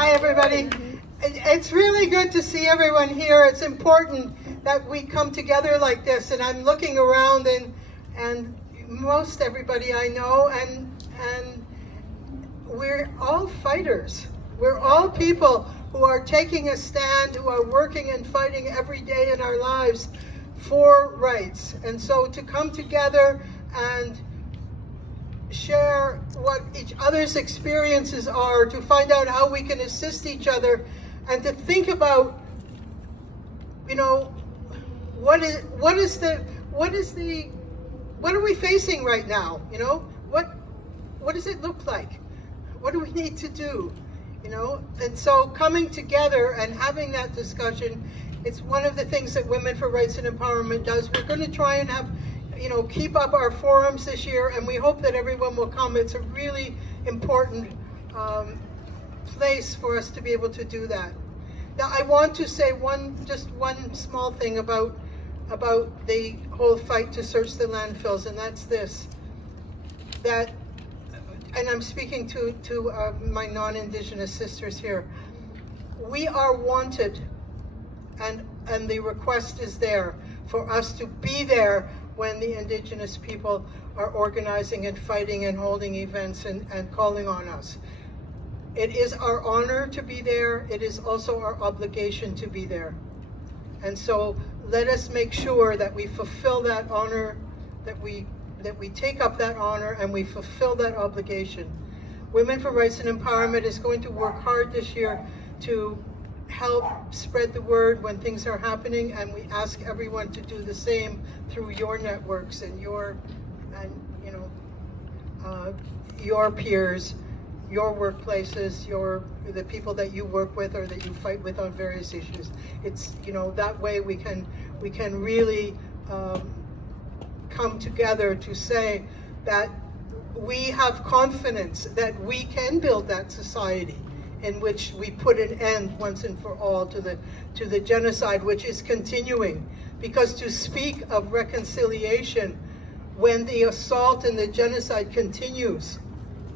Hi, everybody. It's really good to see everyone here. It's important that we come together like this, and I'm looking around, and most everybody I know, and we're all fighters. We're all people who are taking a stand, who are working and fighting every day in our lives for rights. And so to come together and share what each other's experiences are, to find out how we can assist each other, and to think about, what are we facing right now? What does it look like? What do we need to do? And so coming together and having that discussion, it's one of the things that Women for Rights and Empowerment does. We're going to try and have, keep up our forums this year, and we hope that everyone will come. It's a really important place for us to be able to do that. Now, I want to say just one small thing about the whole fight to search the landfills, and that's this: that, and I'm speaking to my non-Indigenous sisters here. We are wanted, and the request is there for us to be there when the Indigenous people are organizing and fighting and holding events and calling on us. It is our honor to be there. It is also our obligation to be there. And so let us make sure that we fulfill that honor, that we take up that honor and we fulfill that obligation. Women for Rights and Empowerment is going to work hard this year to help spread the word when things are happening, and we ask everyone to do the same through your networks and your peers, your workplaces, the people that you work with or that you fight with on various issues. It's that way we can really come together to say that we have confidence that we can build that society in which we put an end once and for all to the genocide, which is continuing. Because to speak of reconciliation when the assault and the genocide continues,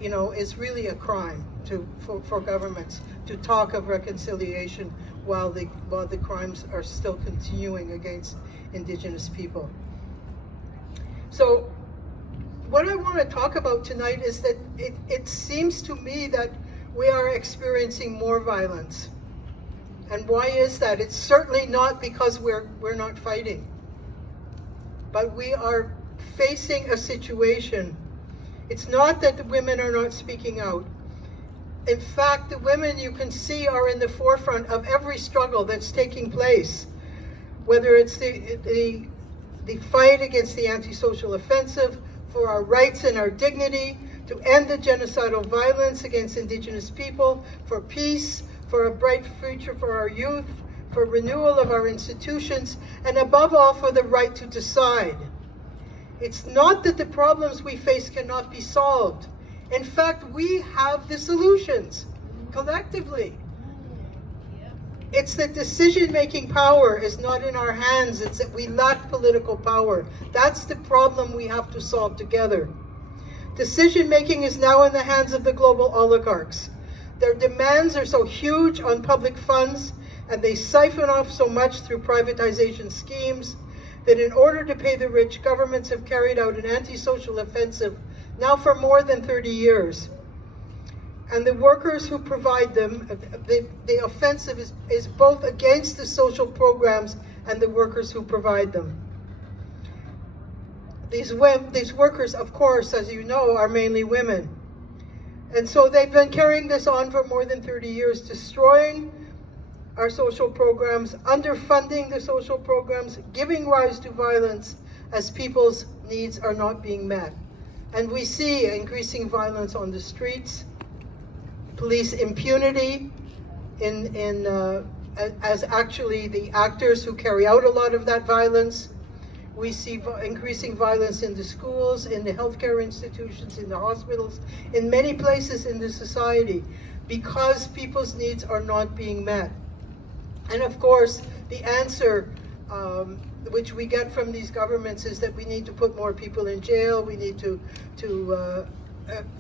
is really a crime for governments to talk of reconciliation while the crimes are still continuing against Indigenous people. So what I want to talk about tonight is that it seems to me that we are experiencing more violence. And why is that? It's certainly not because we're not fighting, but we are facing a situation. It's not that the women are not speaking out. In fact, the women, you can see, are in the forefront of every struggle that's taking place, whether it's the fight against the antisocial offensive, for our rights and our dignity, to end the genocidal violence against Indigenous people, for peace, for a bright future for our youth, for renewal of our institutions, and above all, for the right to decide. It's not that the problems we face cannot be solved. In fact, we have the solutions, collectively. It's that decision-making power is not in our hands. It's that we lack political power. That's the problem we have to solve together. Decision-making is now in the hands of the global oligarchs. Their demands are so huge on public funds, and they siphon off so much through privatization schemes, that in order to pay the rich, governments have carried out an antisocial offensive now for more than 30 years. And the workers who provide them, the offensive is both against the social programs and the workers who provide them. These workers, of course, as you know, are mainly women. And so they've been carrying this on for more than 30 years, destroying our social programs, underfunding the social programs, giving rise to violence as people's needs are not being met. And we see increasing violence on the streets, police impunity as actually the actors who carry out a lot of that violence. We see increasing violence in the schools, in the healthcare institutions, in the hospitals, in many places in the society, because people's needs are not being met. And of course, the answer which we get from these governments is that we need to put more people in jail, we need to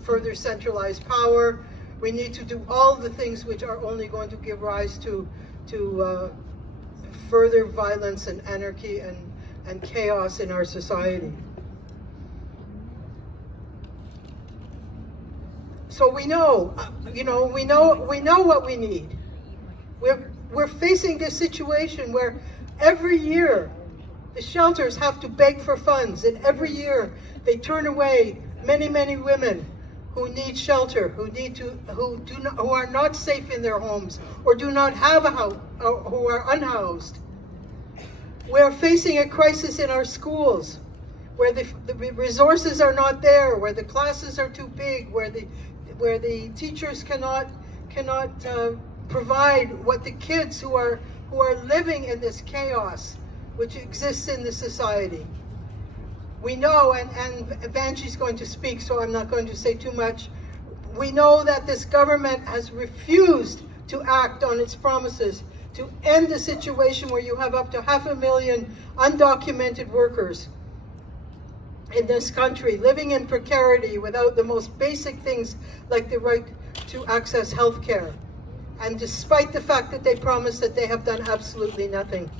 further centralize power, We need to do all the things which are only going to give rise to further violence and anarchy and chaos in our society. So we know, we know what we need. We're facing this situation where every year the shelters have to beg for funds, and every year they turn away many, many women who need shelter, who are not safe in their homes, or do not have a house, or who are unhoused. We're facing a crisis in our schools, where the resources are not there, where the classes are too big, where the teachers cannot provide what the kids who are living in this chaos which exists in the society. We know, and Vanji's going to speak, so I'm not going to say too much. We know that this government has refused to act on its promises to end the situation where you have up to 500,000 undocumented workers in this country living in precarity without the most basic things like the right to access health care. And despite the fact that they promised that they have done absolutely nothing.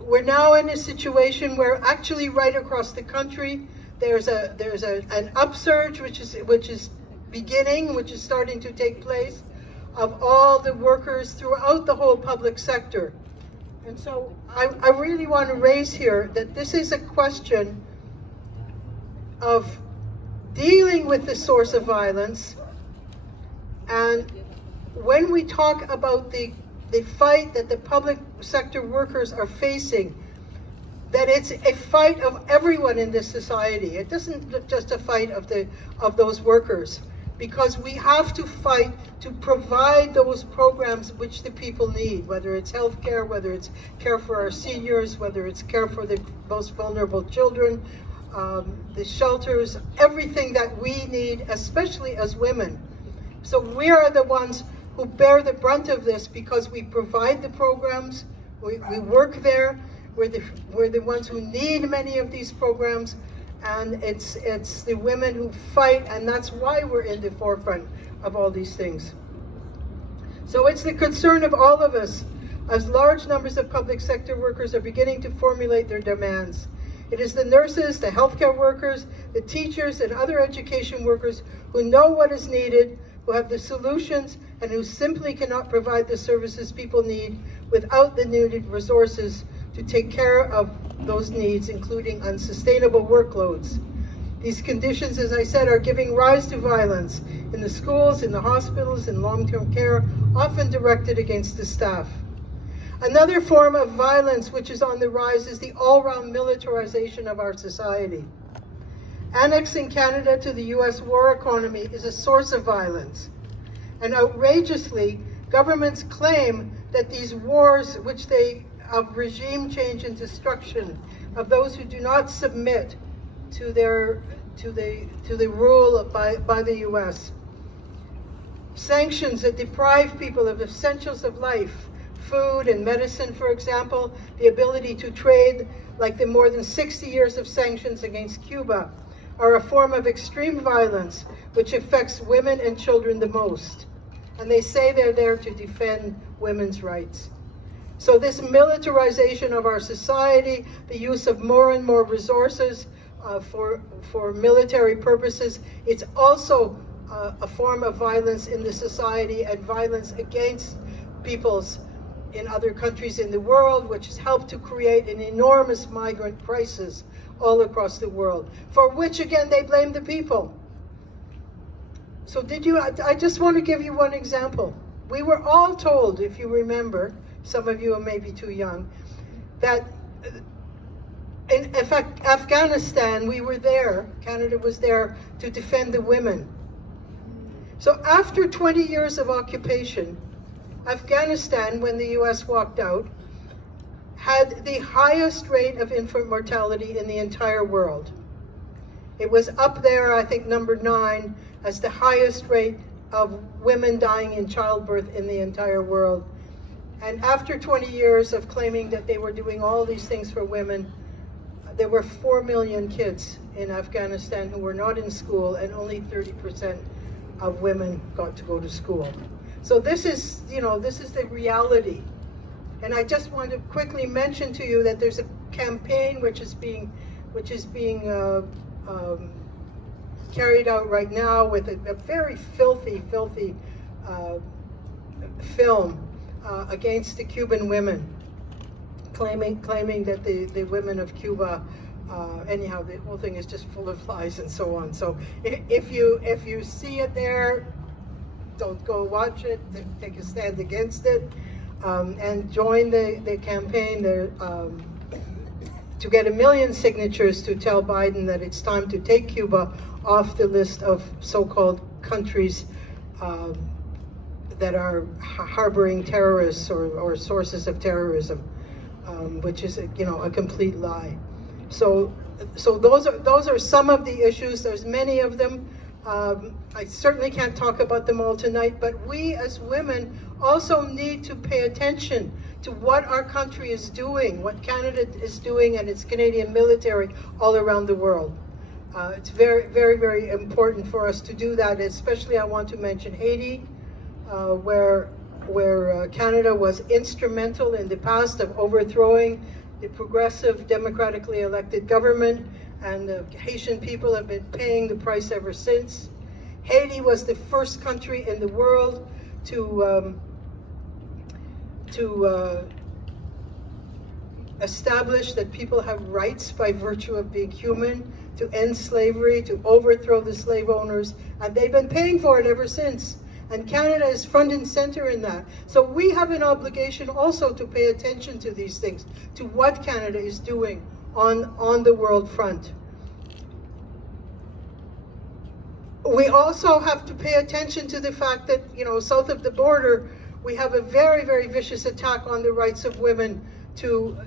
We're now in a situation where actually right across the country there's an upsurge which is beginning, which is starting to take place, of all the workers throughout the whole public sector. And so I really want to raise here that this is a question of dealing with the source of violence. And when we talk about the fight that the public sector workers are facing, that it's a fight of everyone in this society. It isn't just a fight of those workers, because we have to fight to provide those programs which the people need, whether it's health care, whether it's care for our seniors, whether it's care for the most vulnerable children, the shelters, everything that we need, especially as women. So we are the ones who bear the brunt of this because we provide the programs, we work there, we're the ones who need many of these programs, and it's the women who fight, and that's why we're in the forefront of all these things. So it's the concern of all of us, as large numbers of public sector workers are beginning to formulate their demands. It is the nurses, the healthcare workers, the teachers, and other education workers who know what is needed, who have the solutions, and who simply cannot provide the services people need without the needed resources to take care of those needs, including unsustainable workloads. These conditions, as I said, are giving rise to violence in the schools, in the hospitals, in long-term care, often directed against the staff. Another form of violence which is on the rise is the all-round militarization of our society. Annexing Canada to the US war economy is a source of violence. And outrageously, governments claim that these wars, which they of regime change and destruction of those who do not submit to the rule by the US. Sanctions that deprive people of essentials of life, food and medicine, for example, the ability to trade, like the more than 60 years of sanctions against Cuba, are a form of extreme violence which affects women and children the most. And they say they're there to defend women's rights. So this militarization of our society, the use of more and more resources for military purposes, it's also a form of violence in the society and violence against peoples in other countries in the world, which has helped to create an enormous migrant crisis all across the world, for which again they blame the people. So I just want to give you one example. We were all told, if you remember, some of you may be too young, that in fact, Afghanistan, we were there, Canada was there to defend the women. So after 20 years of occupation, Afghanistan, when the US walked out, had the highest rate of infant mortality in the entire world. It was up there, I think, number 9, as the highest rate of women dying in childbirth in the entire world. And after 20 years of claiming that they were doing all these things for women, there were 4 million kids in Afghanistan who were not in school, and only 30% of women got to go to school. So this is, this is the reality. And I just want to quickly mention to you that there's a campaign which is being carried out right now with a very filthy film against the Cuban women, claiming that the women of Cuba, anyhow, the whole thing is just full of lies and so on. So if you see it there, don't go watch it. Take a stand against it, and join the campaign there to get 1 million signatures to tell Biden that it's time to take Cuba off the list of so-called countries that are harboring terrorists or sources of terrorism, which is a complete lie. So those are some of the issues. There's many of them. I certainly can't talk about them all tonight, but we as women also need to pay attention to what our country is doing, what Canada is doing and its Canadian military all around the world. It's very, very, very important for us to do that. Especially I want to mention Haiti, where Canada was instrumental in the past of overthrowing the progressive, democratically elected government, and the Haitian people have been paying the price ever since. Haiti was the first country in the world to establish that people have rights by virtue of being human, to end slavery, to overthrow the slave owners, and they've been paying for it ever since. And Canada is front and center in that. So we have an obligation also to pay attention to these things, to what Canada is doing on the world front. We also have to pay attention to the fact that, south of the border, we have a very, very vicious attack on the rights of women to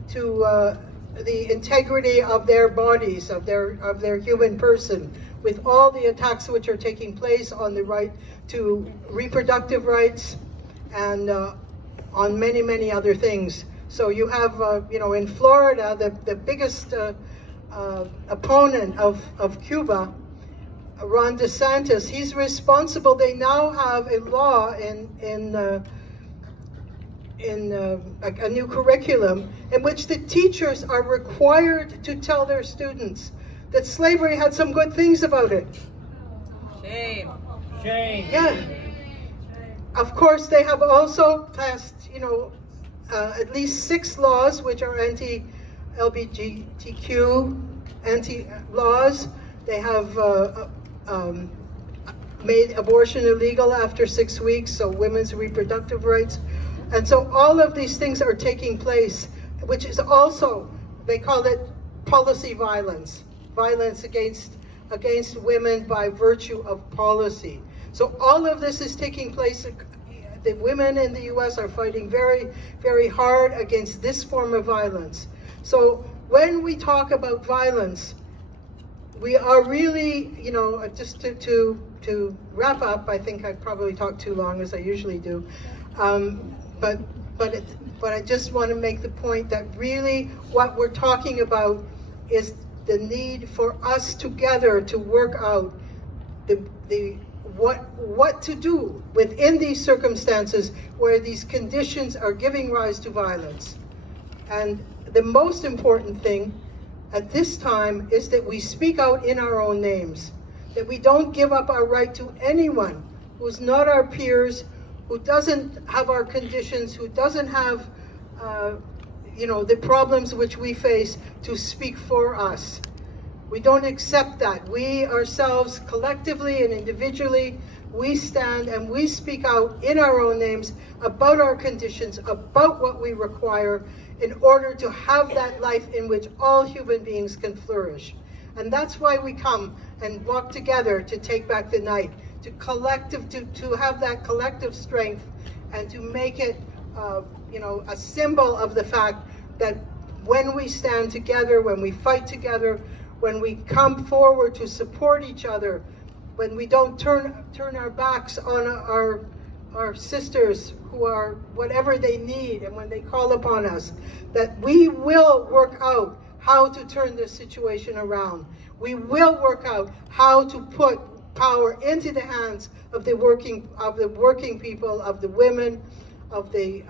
the integrity of their bodies, of their human person, with all the attacks which are taking place on the right to reproductive rights and on many, many other things. So you have, in Florida, the biggest opponent of Cuba, Ron DeSantis, he's responsible. They now have a law in a new curriculum in which the teachers are required to tell their students that slavery had some good things about it. Shame. Shame. Yeah. Of course, they have also passed, at least 6 laws which are anti-LGBTQ, anti-laws. They have made abortion illegal after 6 weeks, so women's reproductive rights. And so all of these things are taking place, which is also, they call it policy violence against women by virtue of policy. So all of this is taking place. The women in the US are fighting very, very hard against this form of violence. So when we talk about violence, we are really, just to wrap up, I think I probably talked too long, as I usually do. But I just want to make the point that really what we're talking about is the need for us together to work out what to do within these circumstances where these conditions are giving rise to violence. And the most important thing at this time is that we speak out in our own names, that we don't give up our right to anyone who's not our peers, who doesn't have our conditions, who doesn't have, the problems which we face, to speak for us. We don't accept that. We ourselves, collectively and individually, we stand and we speak out in our own names about our conditions, about what we require in order to have that life in which all human beings can flourish. And that's why we come and walk together to take back the night, to have that collective strength, and to make it, a symbol of the fact that when we stand together, when we fight together, when we come forward to support each other, when we don't turn our backs on our sisters who are whatever they need, and when they call upon us, that we will work out how to turn this situation around. We will work out how to put power into the hands of the working people, of the women, of the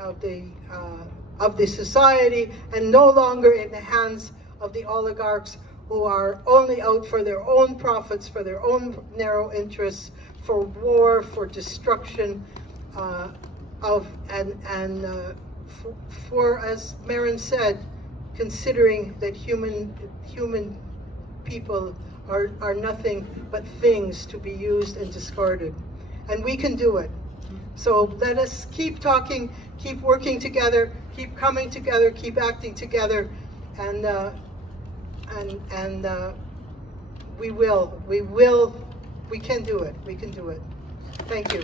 society, and no longer in the hands of the oligarchs who are only out for their own profits, for their own narrow interests, for war, for destruction, for, as Marin said, considering that human people are nothing but things to be used and discarded. And we can do it. So let us keep talking, keep working together, keep coming together, keep acting together, and we can do it. We can do it. Thank you.